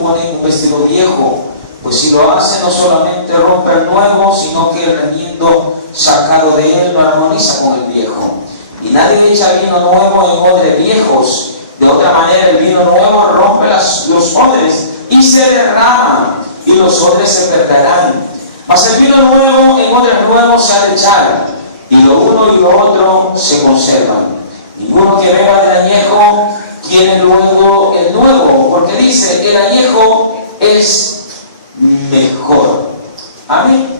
ponen un vestido viejo, pues si lo hacen no solamente rompe el nuevo, sino que el remiendo sacado de él no armoniza con el viejo. Y nadie echa vino nuevo en odres viejos, de otra manera el vino nuevo rompe los odres y se derraman, y los odres se perderán. Mas el vino nuevo en odres nuevos se ha de echar, y lo uno y lo otro se conservan. Ninguno que beba del añejo quiere luego el nuevo, porque dice, el añejo es mejor. Amén.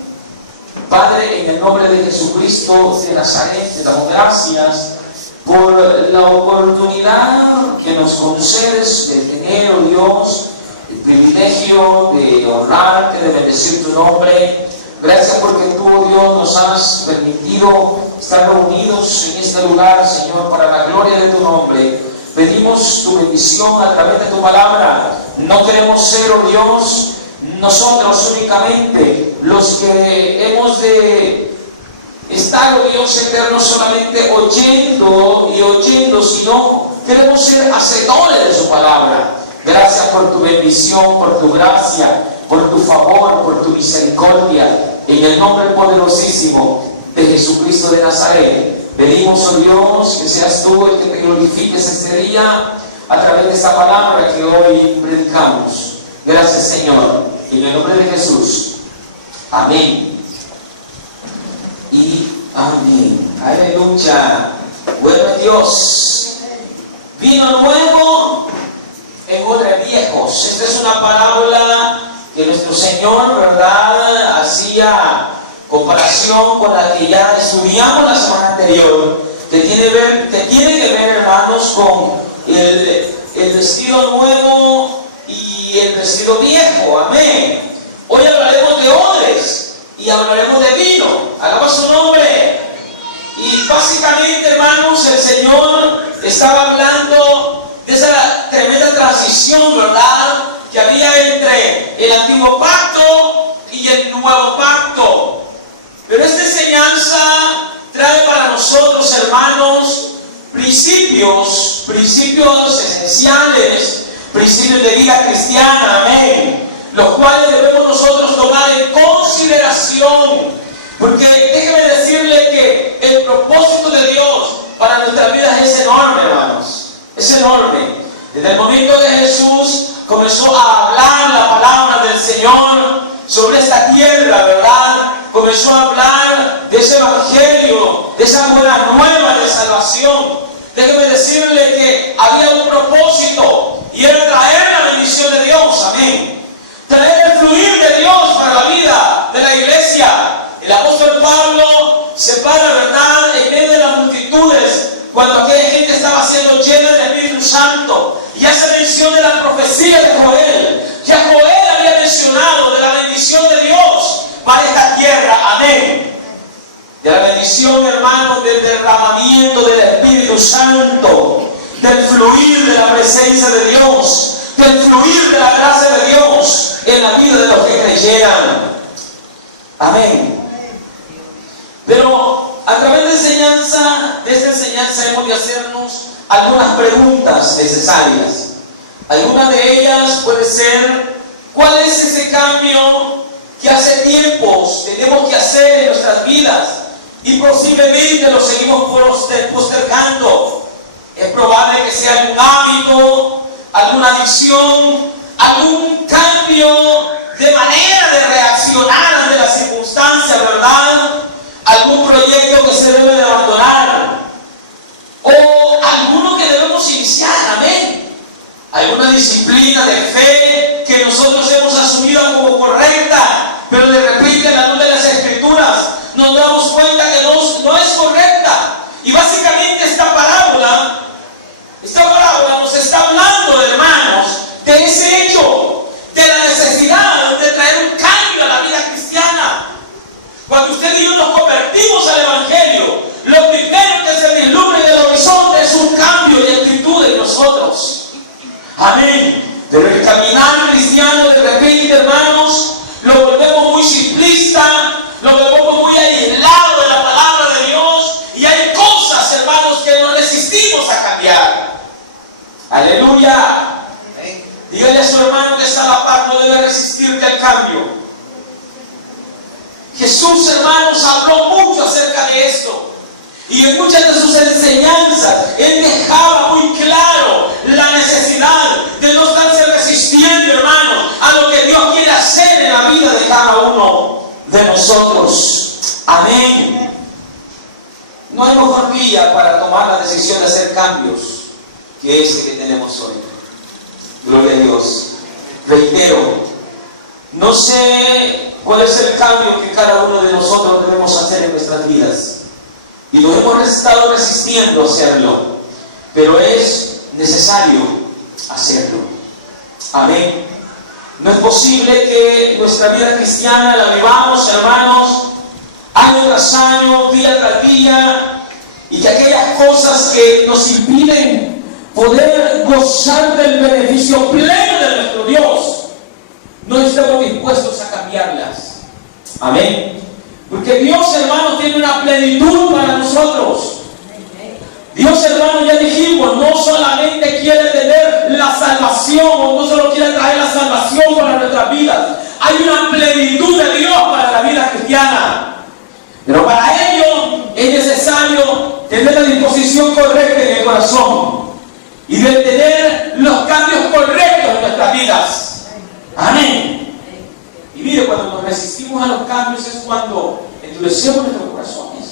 Padre, en el nombre de Jesucristo de Nazaret, te damos gracias por la oportunidad que nos concedes de tener, oh Dios, el privilegio de honrarte, de bendecir tu nombre. Gracias porque tú, oh Dios, nos has permitido estar reunidos en este lugar, Señor, para la gloria de tu nombre. Pedimos tu bendición a través de tu palabra. No queremos ser, oh Dios, nosotros únicamente los que hemos de estar, oh Dios eterno, solamente oyendo y oyendo, sino queremos ser hacedores de su palabra. Gracias por tu bendición, por tu gracia, por tu favor, por tu misericordia. En el nombre poderosísimo de Jesucristo de Nazaret, pedimos, oh Dios, que seas tú el que te glorifiques este día a través de esta palabra que hoy predicamos. Gracias, Señor, en el nombre de Jesús. Amén y amén. Aleluya. Bueno, Dios, vino nuevo en odres viejos. Esta es una parábola que nuestro Señor, ¿verdad?, hacía comparación con la que ya estudiamos la semana anterior, que tiene que ver, hermanos, con el vestido nuevo y el vestido viejo. Amén. Hoy hablaremos de odres y hablaremos de vino. Alaba su nombre. Y básicamente, hermanos, el Señor estaba hablando de esa tremenda transición, ¿verdad?, que había entre el antiguo pacto y el nuevo pacto. Pero esta enseñanza trae para nosotros, hermanos, principios esenciales, principios de vida cristiana, amén, los cuales debemos nosotros tomar en consideración, porque déjeme decirle que el propósito de Dios para nuestras vidas es enorme, hermanos, es enorme. Desde el momento de Jesús comenzó a hablar la palabra del Señor sobre esta tierra, ¿verdad? Comenzó a hablar de ese evangelio, de esa buena nueva de salvación. Déjeme decirle que había un propósito y era traer la bendición de Dios, amén. Traer el fluir de Dios para la vida de la iglesia. El apóstol Pablo se para, ¿verdad?, en medio de las multitudes, cuando aquella gente estaba siendo llena del Espíritu Santo, y hace mención de la profecía de Joel. Ya Joel había mencionado de la bendición de Dios para esta tierra, amén. De la bendición, hermanos, del derramamiento del Espíritu Santo, del fluir de la presencia de Dios, del fluir de la gracia de Dios en la vida de los que creyeran, amén. Pero a través de esta enseñanza hemos de hacernos algunas preguntas necesarias. Alguna de ellas puede ser: ¿cuál es ese cambio que hace tiempos tenemos que hacer en nuestras vidas y posiblemente lo seguimos postergando? Es probable que sea algún hábito, alguna adicción, algún cambio de manera de reaccionar ante las circunstancias, ¿verdad? Algún proyecto que se debe de abandonar, o alguno que debemos iniciar, amén. Alguna disciplina de fe que nosotros hemos asumido como correcta, pero de repente a la luz de las Escrituras nos damos cuenta que no es correcta. Y básicamente esta parábola nos está hablando, hermanos, de ese hecho, de la necesidad de traer un cambio a la vida cristiana. Cuando usted y yo nos convertimos al Evangelio, lo primero que se vislumbra en el horizonte es un cambio de actitud en nosotros. Amén. Pero el caminar cristiano, de repente, hermanos, lo volvemos muy simplista, lo volvemos muy aislado de la palabra de Dios, y hay cosas, hermanos, que nos resistimos a cambiar. Aleluya. Dígale a su hermano que está a la al cambio. Jesús, hermanos, habló mucho acerca de esto. Y en muchas de sus enseñanzas, Él dejaba muy claro la necesidad de no estarse resistiendo, hermanos, a lo que Dios quiere hacer en la vida de cada uno de nosotros. Amén. No hay mejor día para tomar la decisión de hacer cambios que este que tenemos hoy. Gloria a Dios. Reitero, no sé cuál es el cambio que cada uno de nosotros debemos hacer en nuestras vidas. Y lo hemos estado resistiendo a hacerlo, pero es necesario hacerlo. Amén. No es posible que nuestra vida cristiana la vivamos, hermanos, año tras año, día tras día, y que aquellas cosas que nos impiden poder gozar del beneficio pleno de nuestro Dios, no estemos dispuestos a cambiarlas. Amén. Porque Dios, hermanos, tiene una plenitud para nosotros. Dios, hermanos, ya dijimos, no solamente quiere tener la salvación, o no solo quiere traer la salvación para nuestras vidas. Hay una plenitud de Dios para la vida cristiana. Pero para ello es necesario tener la disposición correcta en el corazón y de tener los cambios correctos en nuestras vidas. Amén. Y mire, cuando nos resistimos a los cambios es cuando endurecemos nuestros corazones.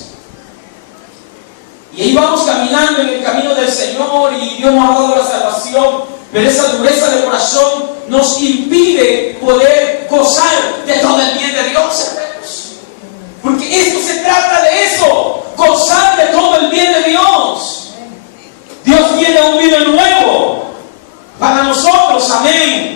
Y ahí vamos caminando en el camino del Señor y Dios nos ha dado la salvación, pero esa dureza de corazón nos impide poder gozar de todo el bien de Dios, hermanos. Porque esto se trata de eso, gozar de todo el bien de Dios. Dios tiene un vino nuevo para nosotros, amén.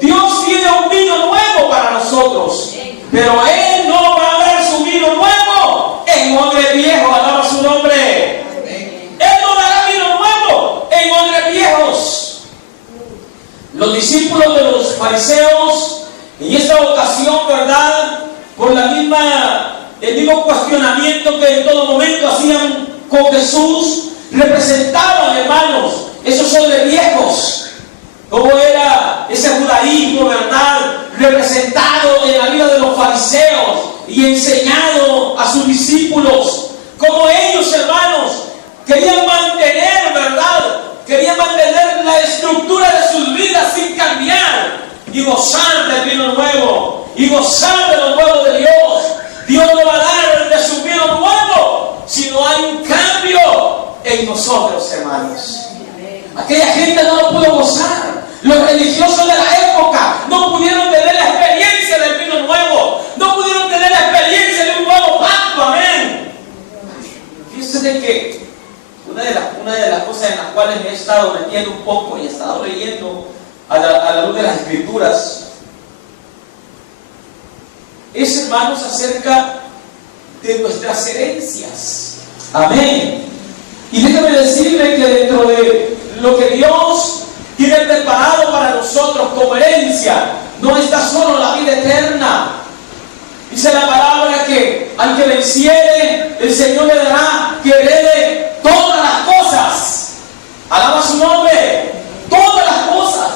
Dios tiene un vino nuevo para nosotros, pero Él no va a dar su vino nuevo en odres viejos, alaba su nombre. Él no dará vino nuevo en odres viejos. Los discípulos de los fariseos, en esta ocasión, ¿verdad?, por el mismo cuestionamiento que en todo momento hacían con Jesús, representaban, hermanos, esos odres viejos. Cómo era ese judaísmo, ¿verdad?, representado en la vida de los fariseos y enseñado a sus discípulos. Cómo ellos, hermanos, querían mantener, ¿verdad?, querían mantener la estructura de sus vidas sin cambiar y gozar del vino nuevo y gozar de lo nuevo de Dios. Dios no va a dar de su vino nuevo si no hay un cambio en nosotros, hermanos. Aquella gente no lo pudo gozar. Los religiosos de la época no pudieron tener la experiencia del vino nuevo. No pudieron tener la experiencia de un nuevo pacto. Amén. Fíjense de que una de las cosas en las cuales me he estado metiendo un poco y he estado leyendo a la luz de las Escrituras es, hermanos, acerca de nuestras herencias. Amén. Y déjame decirle que dentro de lo que Dios tiene preparado para nosotros como herencia, no está solo la vida eterna. Dice la palabra que al que venciere, el Señor le dará que herede todas las cosas. Alaba su nombre, todas las cosas.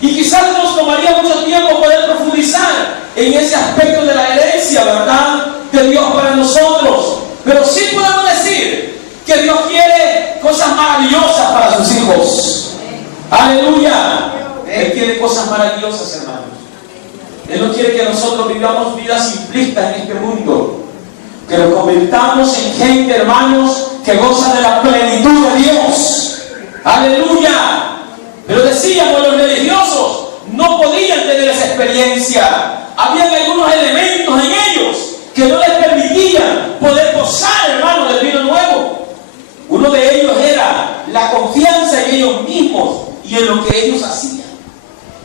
Y quizás nos tomaría mucho tiempo poder profundizar en ese aspecto de la herencia, ¿verdad?, de Dios para nosotros. Pero sí podemos decir que Dios quiere cosas maravillosas para sus hijos. Aleluya. Él quiere cosas maravillosas, hermanos. Él no quiere que nosotros vivamos vidas simplistas en este mundo, que nos convirtamos en gente, hermanos, que goza de la plenitud de Dios. Aleluya. Pero decíamos, los religiosos no podían tener esa experiencia. Habían algunos elementos en ellos que no les permitían poder gozar, hermanos, del vino nuevo. Uno de ellos era la confianza en ellos mismos y en lo que ellos hacían.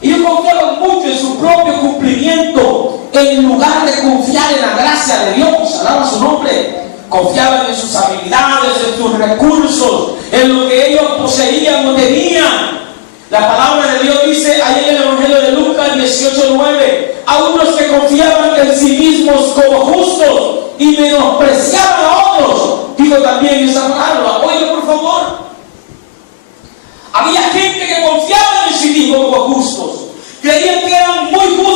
Ellos confiaban mucho en su propio cumplimiento en lugar de confiar en la gracia de Dios. Alaba su nombre. Confiaban en sus habilidades, en sus recursos, en lo que ellos poseían o tenían. La palabra de Dios dice ahí en el Evangelio de Lucas 18:9, a unos que confiaban en sí mismos como justos y menospreciaban a otros. Digo también esa palabra, oiga por favor. Había gente que confiaba en sí mismos como justos, creían que eran muy justos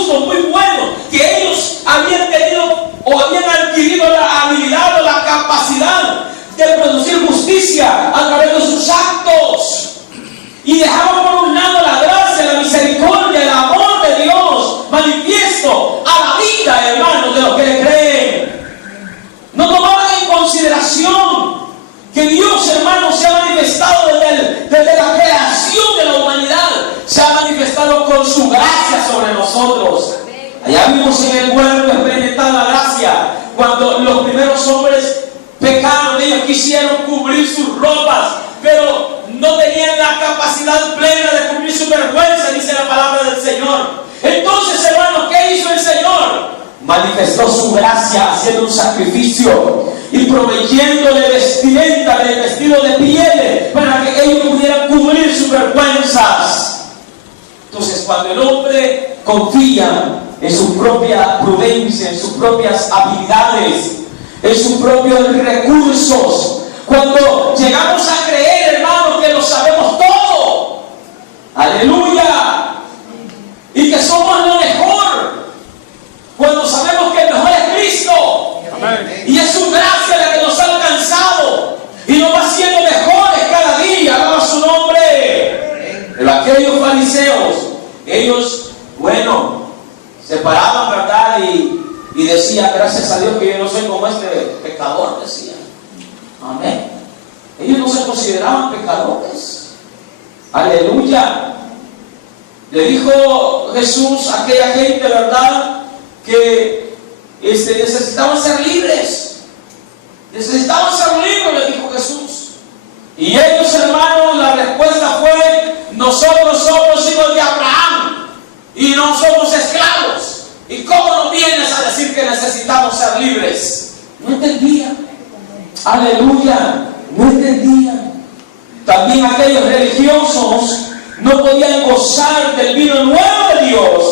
estado con su gracia sobre nosotros. Allá vimos en el huerto experimentar la gracia, cuando los primeros hombres pecaron, ellos quisieron cubrir sus ropas, pero no tenían la capacidad plena de cubrir su vergüenza, dice la palabra del Señor. Entonces, hermanos, ¿qué hizo el Señor? Manifestó su gracia haciendo un sacrificio y proveyéndole vestimenta de vestido de pieles para que ellos pudieran cubrir sus vergüenzas. Entonces, cuando el hombre confía en su propia prudencia, en sus propias habilidades, en sus propios recursos, cuando llegamos a creer, hermanos, que lo sabemos todo, aleluya, y que somos lo mejor, cuando sabemos que el mejor es Cristo, amén, y es su gracia la que nos ha alcanzado y nos va haciendo mejores cada día, alaba su nombre. Pero aquellos fariseos, ellos, bueno, se paraban, ¿verdad? Y decían, gracias a Dios que yo no soy como este pecador, decían. Amén. Ellos no se consideraban pecadores. Aleluya. Le dijo Jesús a aquella gente, ¿verdad?, que necesitaban ser libres. Necesitaban ser libres, le dijo Jesús. Y ellos, hermanos, la respuesta fue: nosotros somos hijos de Abraham y no somos esclavos. ¿Y cómo nos vienes a decir que necesitamos ser libres? No entendían. Aleluya, no entendían. También aquellos religiosos no podían gozar del vino nuevo de Dios,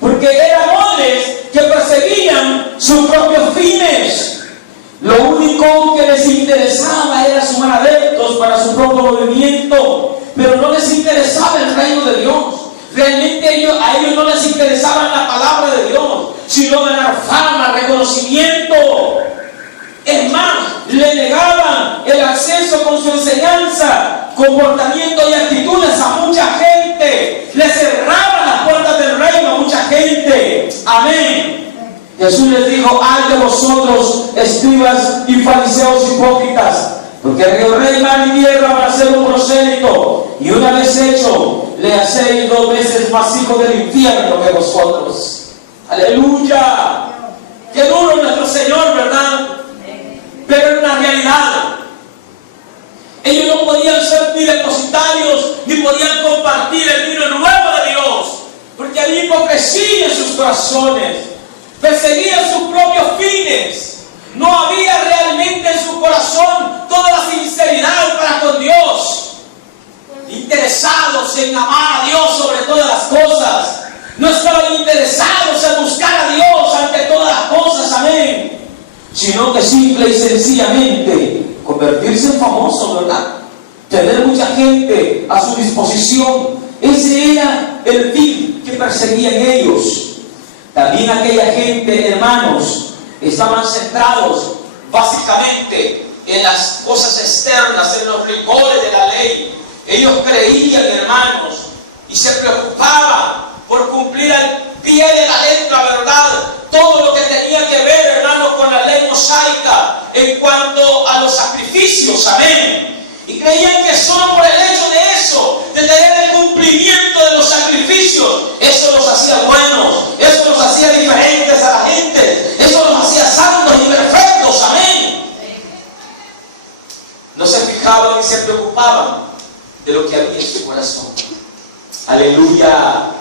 porque eran hombres que perseguían sus propios fines. Lo único que les interesaba era sumar adeptos para su propio movimiento, pero no les interesaba el reino de Dios. Realmente a ellos no les interesaba la palabra de Dios, sino ganar fama, reconocimiento. Es más, le negaban el acceso con su enseñanza, comportamiento y actitudes a mucha gente. Le cerraban las puertas del reino a mucha gente. Amén. Jesús les dijo: ay de vosotros, escribas y fariseos hipócritas, porque recorréis mar y tierra para ser un prosélito, y una vez hecho, le hacéis 2 veces más hijos del infierno que vosotros. Aleluya. Qué duro nuestro Señor, ¿verdad? Pero era una realidad. Ellos no podían ser ni depositarios, ni podían compartir el vino nuevo de Dios, porque había hipocresía en sus corazones. Perseguían sus propios fines. No había realmente en su corazón toda la sinceridad para con Dios. Interesados en amar a Dios sobre todas las cosas. No estaban interesados en buscar a Dios ante todas las cosas, amén. Sino que simple y sencillamente convertirse en famosos, ¿verdad? Tener mucha gente a su disposición. Ese era el fin que perseguían ellos. También aquella gente, hermanos, estaban centrados básicamente en las cosas externas, en los rigores de la ley. Ellos creían, hermanos, y se preocupaban por cumplir al pie de la letra, ¿verdad?, todo lo que tenía que ver, hermanos, con la ley mosaica en cuanto a los sacrificios, amén. Y creían que solo por el hecho de eso, de tener el cumplimiento de los sacrificios, eso los hacía buenos, eso los hacía diferentes a la gente, eso los hacía santos y perfectos, amén. No se fijaban ni se preocupaban de lo que había en su corazón. Aleluya.